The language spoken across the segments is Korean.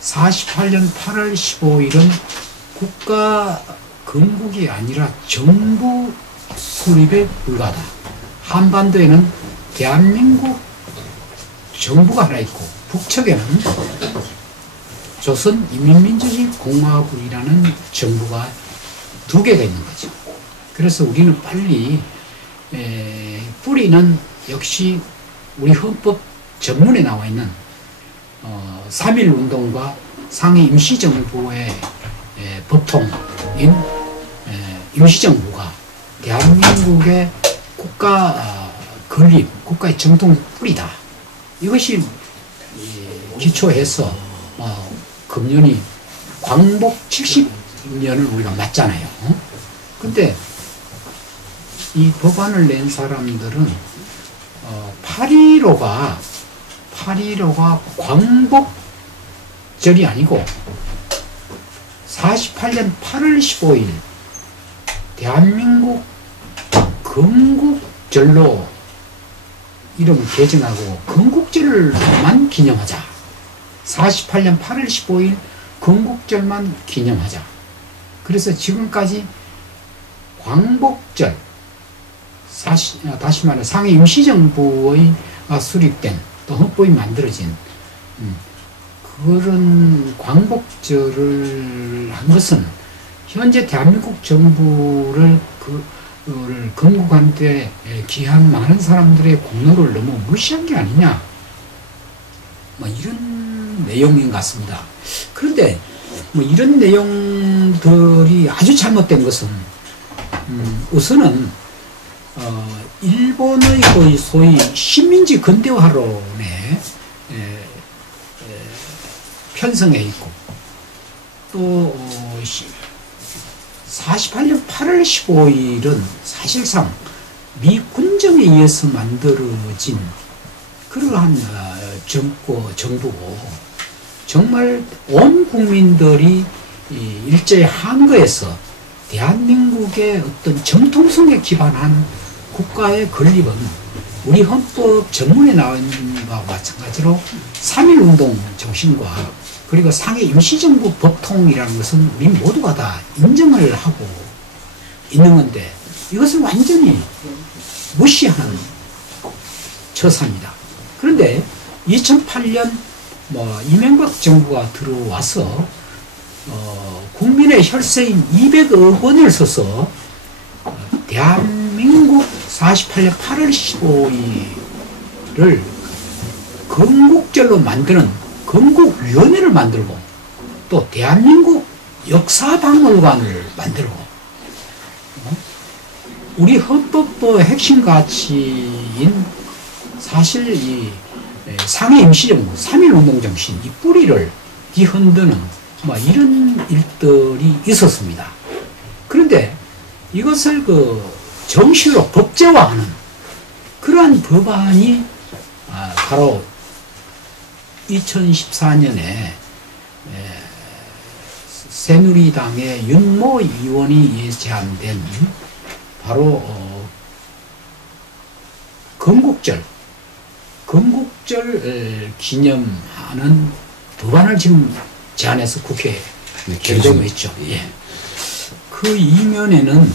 48년 8월 15일은 국가 건국이 아니라 정부 수립에 불과하다. 한반도에는 대한민국 정부가 하나 있고 북측에는 조선인민민주주의공화국이라는 정부가 두 개가 있는 거죠. 그래서 우리는 빨리 뿌리는 역시 우리 헌법 전문에 나와 있는 3.1운동과 상해 임시정부의 법통인 임시정부가 대한민국의 국가 건립, 국가의 정통 뿌리다. 이것이 기초해서 금년이 광복 70년을 우리가 맞잖아요. 근데 이 법안을 낸 사람들은 8.15가 광복절이 아니고 48년 8월 15일 대한민국 건국절로 이름을 개정하고 건국절만 기념하자. 48년 8월 15일 건국절만 기념하자. 그래서 지금까지 광복절, 다시 말해 상해 임시정부의 수립된 또 헌법이 만들어진 그런 광복절을 한 것은 현재 대한민국 정부를 건국하는 데 기한 많은 사람들의 공로를 너무 무시한 게 아니냐, 이런 내용인 것 같습니다. 그런데 이런 내용들이 아주 잘못된 것은 우선은 일본의 그 소위 식민지 근대화론에 편성해 있고 또 48년 8월 15일은 사실상 미 군정에 의해서 만들어진 그러한 정부고 정말 온 국민들이 일제의 한거에서 대한민국의 어떤 정통성에 기반한 국가의 건립은 우리 헌법 전문에 나와 있는 것과 마찬가지로 3.1운동 정신과 그리고 상해 임시정부 법통이라는 것은 우리 모두가 다 인정을 하고 있는 건데 이것을 완전히 무시한 처사입니다. 그런데 2008년 이명박 정부가 들어와서 국민의 혈세인 200억 원을 써서 대한민국 48년 8월 15일을 건국절로 만드는 건국위원회를 만들고 또 대한민국 역사박물관을 만들고 우리 헌법의 핵심 가치인 사실 이 상해 임시정부 3.1운동 정신 이 뿌리를 뒤흔드는 이런 일들이 있었습니다. 그런데 이것을 정식으로 법제화하는 그러한 법안이 바로 2014년에 새누리당의 윤모 의원이 제안된 바로 건국절 기념하는 법안을 지금 제안해서 국회에 결정했죠. 예. 그 이면에는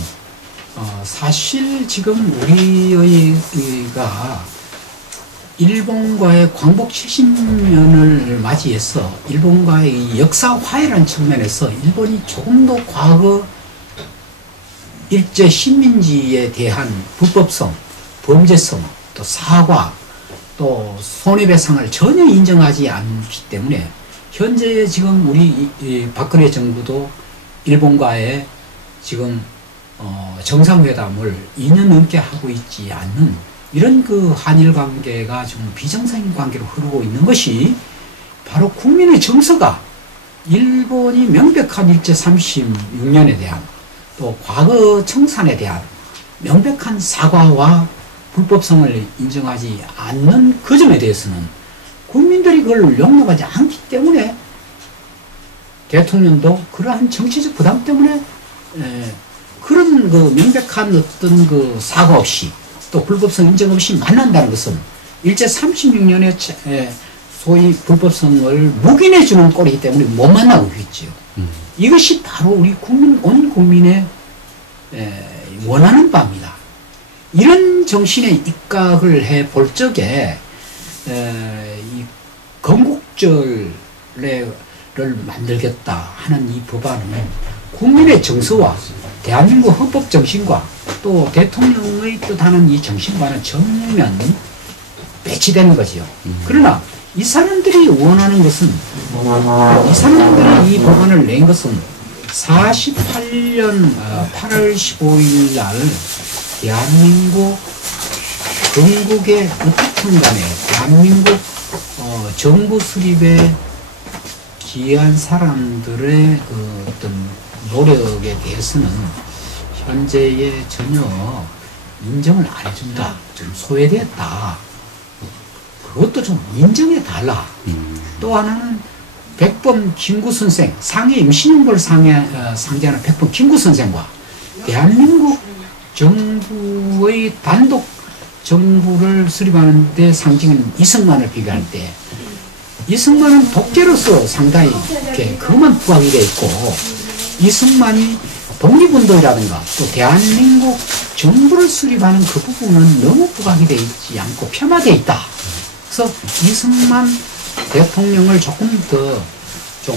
사실 지금 우리가 일본과의 광복 70년을 맞이해서 일본과의 역사 화해라는 측면에서 일본이 조금 더 과거 일제 식민지에 대한 불법성, 범죄성, 또 사과, 또 손해배상을 전혀 인정하지 않기 때문에 현재 지금 우리 박근혜 정부도 일본과의 지금 정상회담을 2년 넘게 하고 있지 않는 이런 한일 관계가 좀 비정상인 관계로 흐르고 있는 것이 바로 국민의 정서가 일본이 명백한 일제 36년에 대한 또 과거 청산에 대한 명백한 사과와 불법성을 인정하지 않는 그 점에 대해서는 국민들이 그걸 용납하지 않기 때문에 대통령도 그러한 정치적 부담 때문에 그런 명백한 어떤 사과 없이 또 불법성 인정 없이 만난다는 것은 일제 36년에 소위 불법성을 묵인해주는 꼴이기 때문에 못 만나고 있지요. 이것이 바로 우리 온 국민의 원하는 바입니다. 이런 정신에 입각을 해 볼 적에 이 건국절을 만들겠다 하는 이 법안은 국민의 정서와 대한민국 헌법 정신과 또 대통령의 뜻하는 이 정신과는 정면 배치되는 거지요. 그러나 이 사람들이 원하는 것은, 이 사람들이 이 법안을 낸 것은 48년 8월 15일 날 대한민국 건국의 어떻든 간에 대한민국 정부 수립에 기여한 사람들의 그 어떤 노력에 대해서는 현재에 전혀 인정을 안 해준다. 좀 소외됐다. 그것도 좀 인정해달라. 또 하나는 백범 김구 선생, 상해 임시정부를 상대하는 백범 김구 선생과 대한민국 정부의 단독 정부를 수립하는 데 상징인 이승만을 비교할 때 이승만은 독재로서 상당히 그것만 부각이 되어 있고 이승만이 독립운동이라든가 또 대한민국 정부를 수립하는 그 부분은 너무 부각이 되어 있지 않고 폄하되어 있다. 그래서 이승만 대통령을 조금 더 좀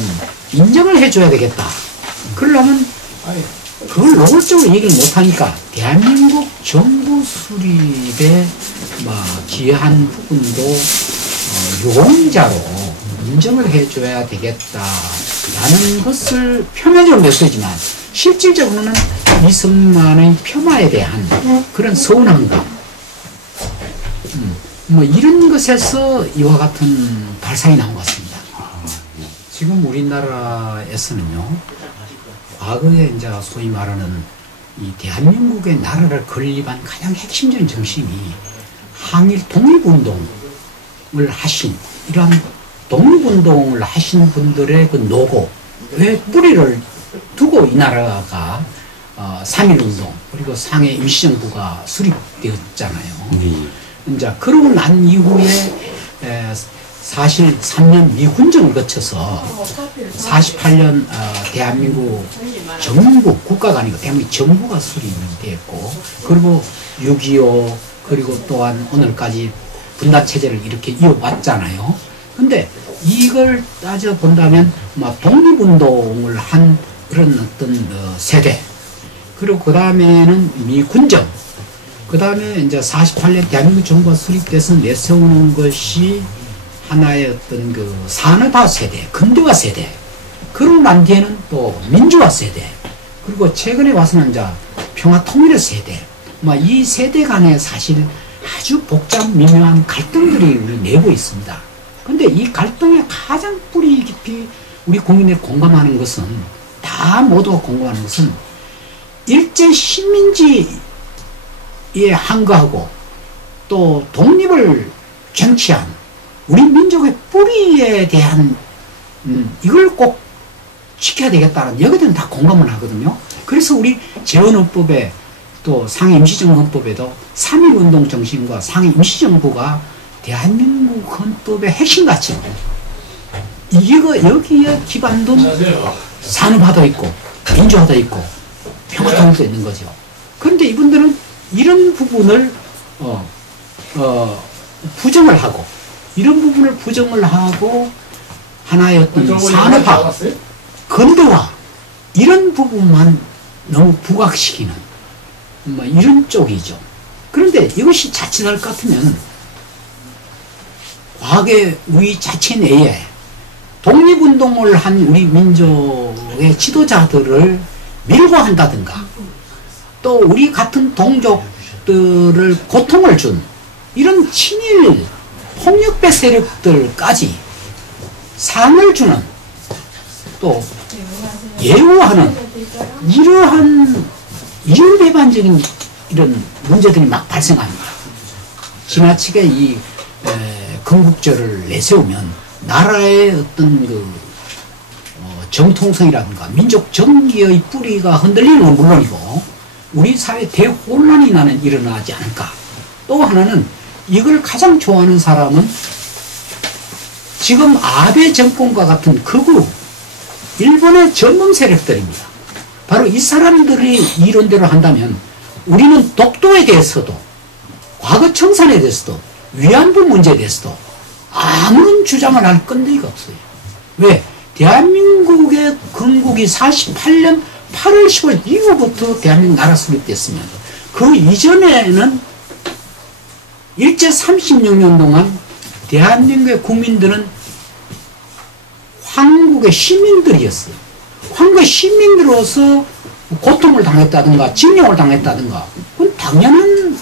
인정을 해줘야 되겠다. 그러려면 그걸 노골적으로 얘기를 못하니까 대한민국 정부 수립에 기여한 부분도 유공자로 인정을 해줘야 되겠다라는 것을 표면적으로 냈었지만 실질적으로는 이승만의 폄하에 대한 그런 서운함감 이런 것에서 이와 같은 발상이 나온 것 같습니다. 지금 우리나라에서는요, 과거에 이제 소위 말하는 이 대한민국의 나라를 건립한 가장 핵심적인 정신이 항일 독립운동을 하신, 이러한 독립운동을 하신 분들의 그 노고의 뿌리를 두고 이 나라가 3.1운동, 그리고 상해 임시정부가 수립되었잖아요. 이제 그러고 난 이후에 사실 3년 미군정을 거쳐서 48년 대한민국 정부, 국가가 아니고 대한민국 정부가 수립되었고, 그리고 6.25 그리고 또한 오늘까지 분단체제를 이렇게 이어왔잖아요. 근데 이걸 따져본다면 독립운동을 한 그런 어떤 세대, 그리고 그 다음에는 미군정, 그 다음에 이제 48년 대한민국 정부가 수립돼서 내세우는 것이 하나의 어떤 그 산업화 세대, 근대화 세대, 그러고 난 뒤에는 또 민주화 세대, 그리고 최근에 와서는 이제 평화 통일의 세대, 이 세대 간에 사실 아주 복잡 미묘한 갈등들이 우리 내부에 있습니다. 근데 이 갈등의 가장 뿌리 깊이 우리 국민들이 공감하는 것은, 다 모두가 공감하는 것은 일제 식민지에 항거하고 또 독립을 쟁취한 우리 민족의 뿌리에 대한 이걸 꼭 지켜야 되겠다는, 여기들은 다 공감을 하거든요. 그래서 우리 재헌헌법에 또 상해 임시정부헌법에도 3.1운동 정신과 상해 임시정부가 대한민국 헌법의 핵심 가치, 여기에 기반둔 산업화도 있고 민주화도 있고 평화통일도 있는 거죠. 그런데 이분들은 이런 부분을 부정을 하고, 이런 부분을 부정을 하고 하나의 어떤 산업화, 근대화 이런 부분만 너무 부각시키는 이런 쪽이죠. 그런데 이것이 자칫할 것 같으면 과거에 우리 자체 내에 독립운동을 한 우리 민족의 지도자들을 밀고 한다든가, 또 우리 같은 동족들을 고통을 준 이런 친일 폭력배 세력들까지 상을 주는, 또 예우하는 이러한 이율배반적인 이런 문제들이 막 발생합니다. 지나치게 이 건국절을 내세우면 나라의 어떤 그 정통성이라든가 민족 정기의 뿌리가 흔들리는 건 물론이고 우리 사회 대혼란이 일어나지 않을까. 또 하나는 이걸 가장 좋아하는 사람은 지금 아베 정권과 같은 극우 일본의 전범 세력들입니다. 바로 이 사람들이 이론대로 한다면 우리는 독도에 대해서도 과거 청산에 대해서도 위안부 문제에 대해서도 아무런 주장을 할 건데가 없어요. 왜? 대한민국의 건국이 48년 8월 15일 이후부터 대한민국 나라 수립됐으면 그 이전에는 일제 36년 동안 대한민국의 국민들은 황국의 시민들이었어요. 황국의 시민으로서 고통을 당했다든가 징용을 당했다든가 그건 당연한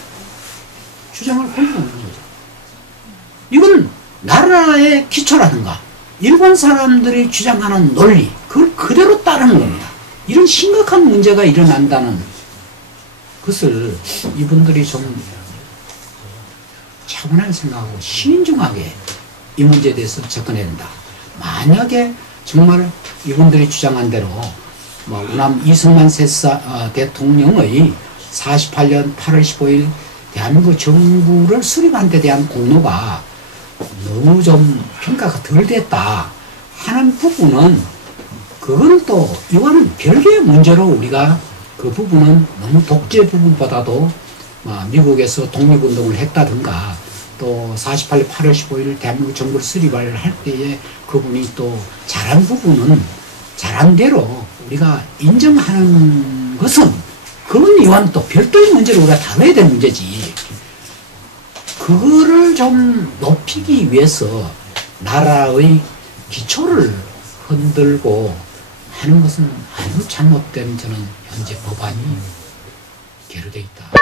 주장을 걸고 있는 거죠. 이건 나라의 기초라든가 일본 사람들이 주장하는 논리 그걸 그대로 따르는 겁니다. 이런 심각한 문제가 일어난다는 것을 이분들이 좀 차분하게 생각하고 신중하게 이 문제에 대해서 접근해야 된다. 만약에 정말 이분들이 주장한 대로 뭐 우남 이승만 대통령의 48년 8월 15일 대한민국 정부를 수립한 데 대한 공로가 너무 좀 평가가 덜 됐다 하는 부분은 그건 또 이거는 별개의 문제로 우리가 그 부분은 너무 독재 부분보다도 미국에서 독립운동을 했다든가 또 48년 8월 15일 대한민국 정부를 수립을 할 때에 그분이 또 잘한 부분은 잘한 대로 우리가 인정하는 것은 그건 이와는 또 별도의 문제로 우리가 다뤄야 될 문제지. 그거를 좀 높이기 위해서 나라의 기초를 흔들고 하는 것은 아주 잘못된 저는 현재 법안이 계류되어 있다.